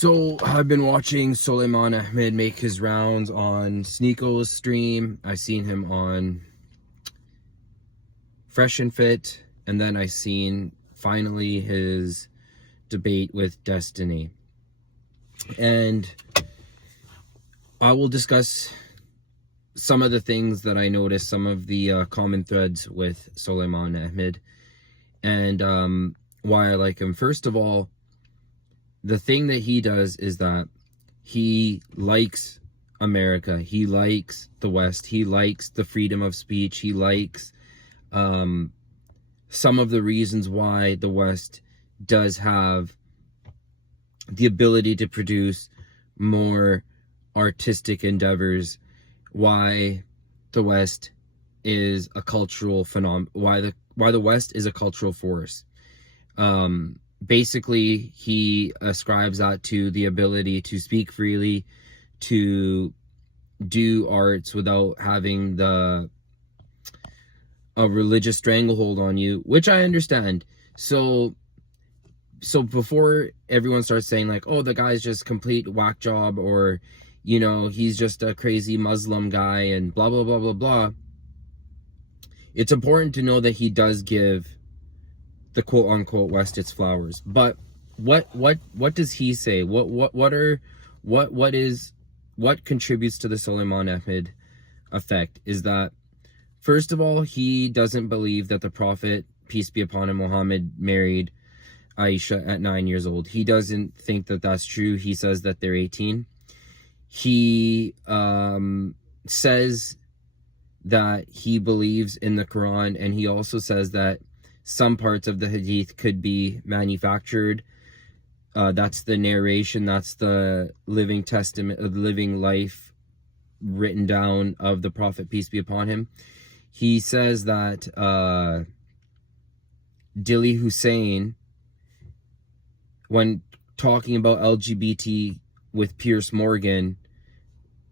So I've been watching Sulaiman Ahmed make his rounds on Sneeko's stream. I've seen him on Fresh and Fit, and then I seen finally his debate with Destiny. And I will discuss some of the things that I noticed, some of the common threads with Sulaiman Ahmed, and why I like him. First of all, the thing that he does is that he likes America. He likes the West. He likes the freedom of speech. He likes some of the reasons why the West does have the ability to produce more artistic endeavors, why the West is a cultural phenomenon, why the West is a cultural force. Basically, he ascribes that to the ability to speak freely, to do arts without having a religious stranglehold on you, which I understand. So before everyone starts saying like, oh, the guy's just complete whack job, or, you know, he's just a crazy Muslim guy and blah, blah, blah, blah, blah, it's important to know that he does give the quote unquote West its flowers. But what does he say? What contributes to the Sulaiman Ahmed effect is that, first of all, he doesn't believe that the Prophet, peace be upon him, Muhammad, married Aisha at 9 years old. He doesn't think that that's true. He says that they're 18. He says that he believes in the Quran, and he also says that some parts of the hadith could be manufactured. That's the narration, that's the living testament, the living life written down of the Prophet, peace be upon him. He says that Dili Hussein, when talking about LGBT with Pierce Morgan,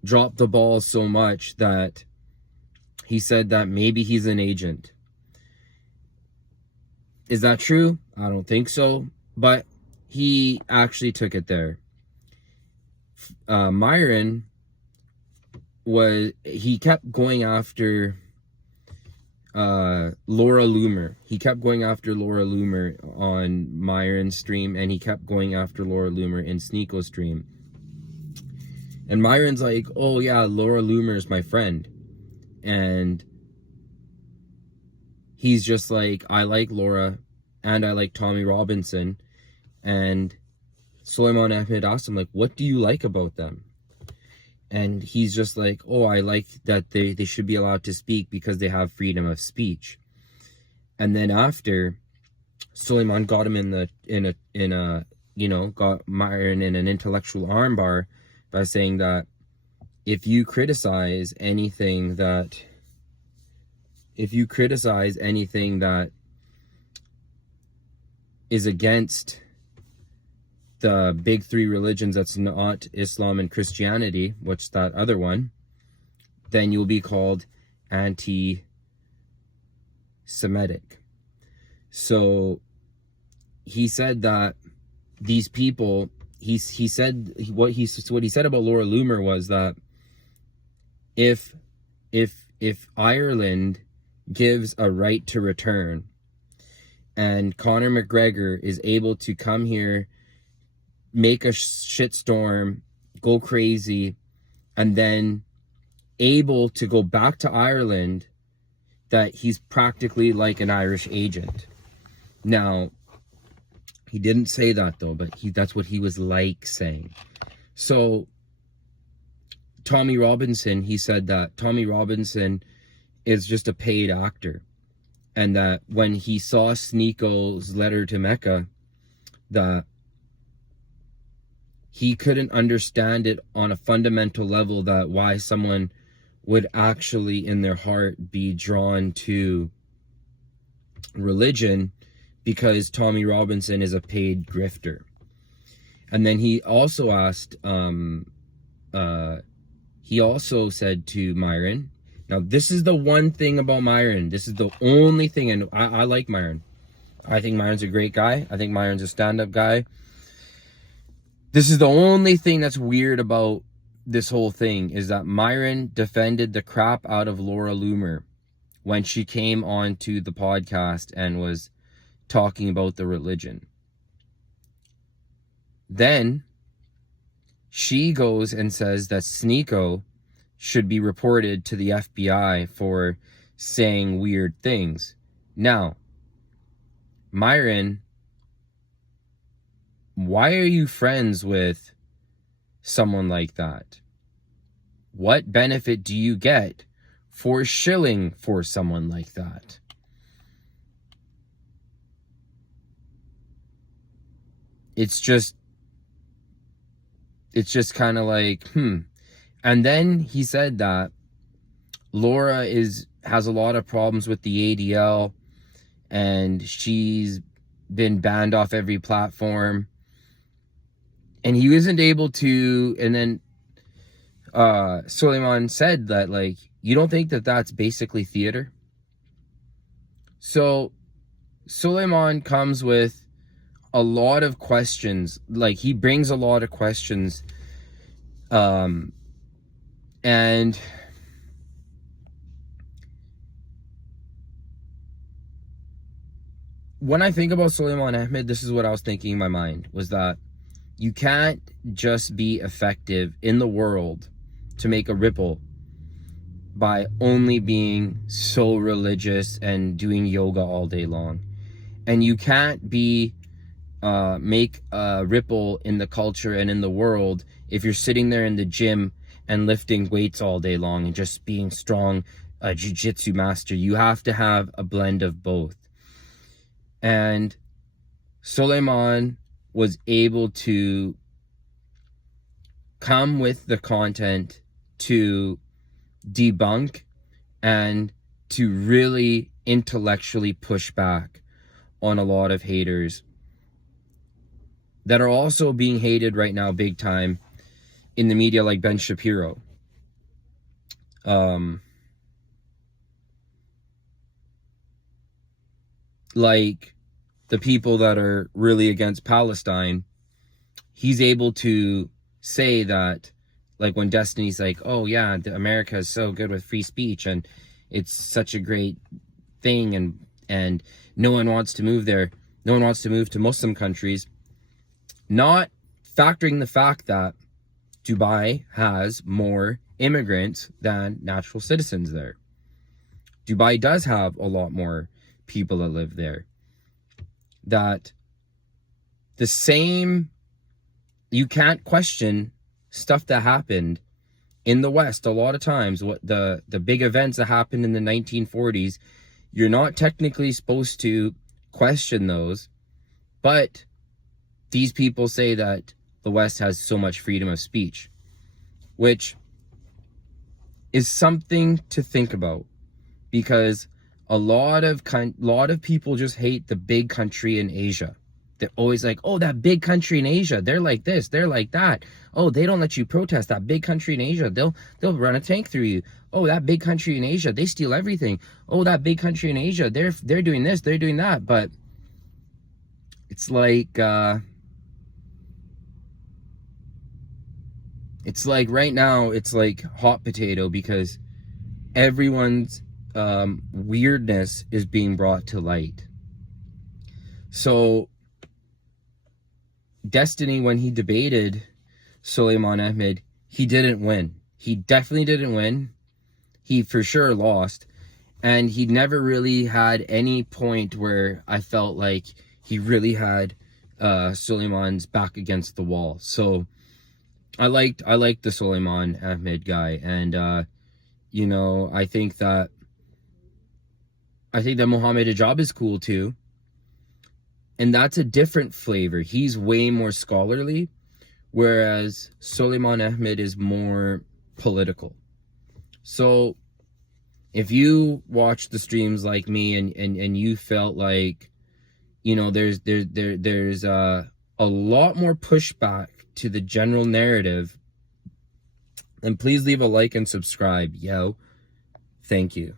dropped the ball so much that he said that maybe he's an agent. Is that true? I don't think so, but he actually took it there. Myron he kept going after Laura Loomer. He kept going after Laura Loomer on Myron's stream, and he kept going after Laura Loomer in Sneeko's stream. And Myron's like, oh yeah, Laura Loomer is my friend. And he's just like, I like Laura and I like Tommy Robinson. And Sulaiman Ahmed asked him, like, what do you like about them? And he's just like, oh, I like that they should be allowed to speak because they have freedom of speech. And then after, Sulaiman got him got Myron in an intellectual armbar by saying that if you criticize anything that is against the big three religions, that's not Islam and Christianity, what's that other one, then you'll be called anti-Semitic. So he said that these people, he said what he said about Laura Loomer was that if Ireland gives a right to return and Conor McGregor is able to come here, make a shitstorm, go crazy, and then able to go back to Ireland, that he's practically like an Irish agent. Now, he didn't say that though, but that's what he was like saying. So Tommy Robinson, he said that Tommy Robinson is just a paid actor, and that when he saw Sneeko's letter to Mecca, that he couldn't understand it on a fundamental level, that why someone would actually in their heart be drawn to religion, because Tommy Robinson is a paid grifter. And then he also asked, he also said to Myron, now this is the one thing about Myron, this is the only thing, and I like Myron. I think Myron's a great guy. I think Myron's a stand-up guy. This is the only thing that's weird about this whole thing, is that Myron defended the crap out of Laura Loomer when she came onto the podcast and was talking about the religion. Then she goes and says that Sneeko should be reported to the FBI for saying weird things. Now, Myron, why are you friends with someone like that? What benefit do you get for shilling for someone like that? It's just kind of like, And then he said that Laura has a lot of problems with the ADL, and she's been banned off every platform. And he wasn't able to, and then Sulaiman said that, like, you don't think that that's basically theater? So Sulaiman comes with a lot of questions. Like, he brings a lot of questions. And when I think about Sulaiman Ahmed, this is what I was thinking in my mind, was that you can't just be effective in the world to make a ripple by only being so religious and doing yoga all day long. And you can't be make a ripple in the culture and in the world if you're sitting there in the gym and lifting weights all day long and just being strong, a jiu-jitsu master. You have to have a blend of both. And Sulaiman was able to come with the content to debunk and to really intellectually push back on a lot of haters that are also being hated right now big time in the media, like Ben Shapiro. Like the people that are really against Palestine, he's able to say that, like when Destiny's like, oh yeah, America is so good with free speech and it's such a great thing, and no one wants to move there. No one wants to move to Muslim countries. Not factoring the fact that Dubai has more immigrants than natural citizens there. Dubai does have a lot more people that live there. That the same, you can't question stuff that happened in the West a lot of times. What the big events that happened in the 1940s, you're not technically supposed to question those, but these people say that the West has so much freedom of speech, which is something to think about, because a lot of people just hate the big country in Asia. They're always like, oh, that big country in Asia, they're like this, they're like that. Oh, they don't let you protest. That big country in Asia, they'll run a tank through you. Oh, that big country in Asia, they steal everything. Oh, that big country in Asia, they're doing this, they're doing that. But it's like right now, it's like hot potato, because everyone's weirdness is being brought to light. So Destiny, when he debated Sulaiman Ahmed, he didn't win. He definitely didn't win. He for sure lost. And he never really had any point where I felt like he really had Sulaiman's back against the wall. So I liked the Sulaiman Ahmed guy. And you know, I think that Mohammed Hijab is cool too. And that's a different flavor. He's way more scholarly, whereas Sulaiman Ahmed is more political. So if you watch the streams like me and you felt like, you know, there's a lot more pushback to the general narrative, then please leave a like and subscribe. Yo, thank you.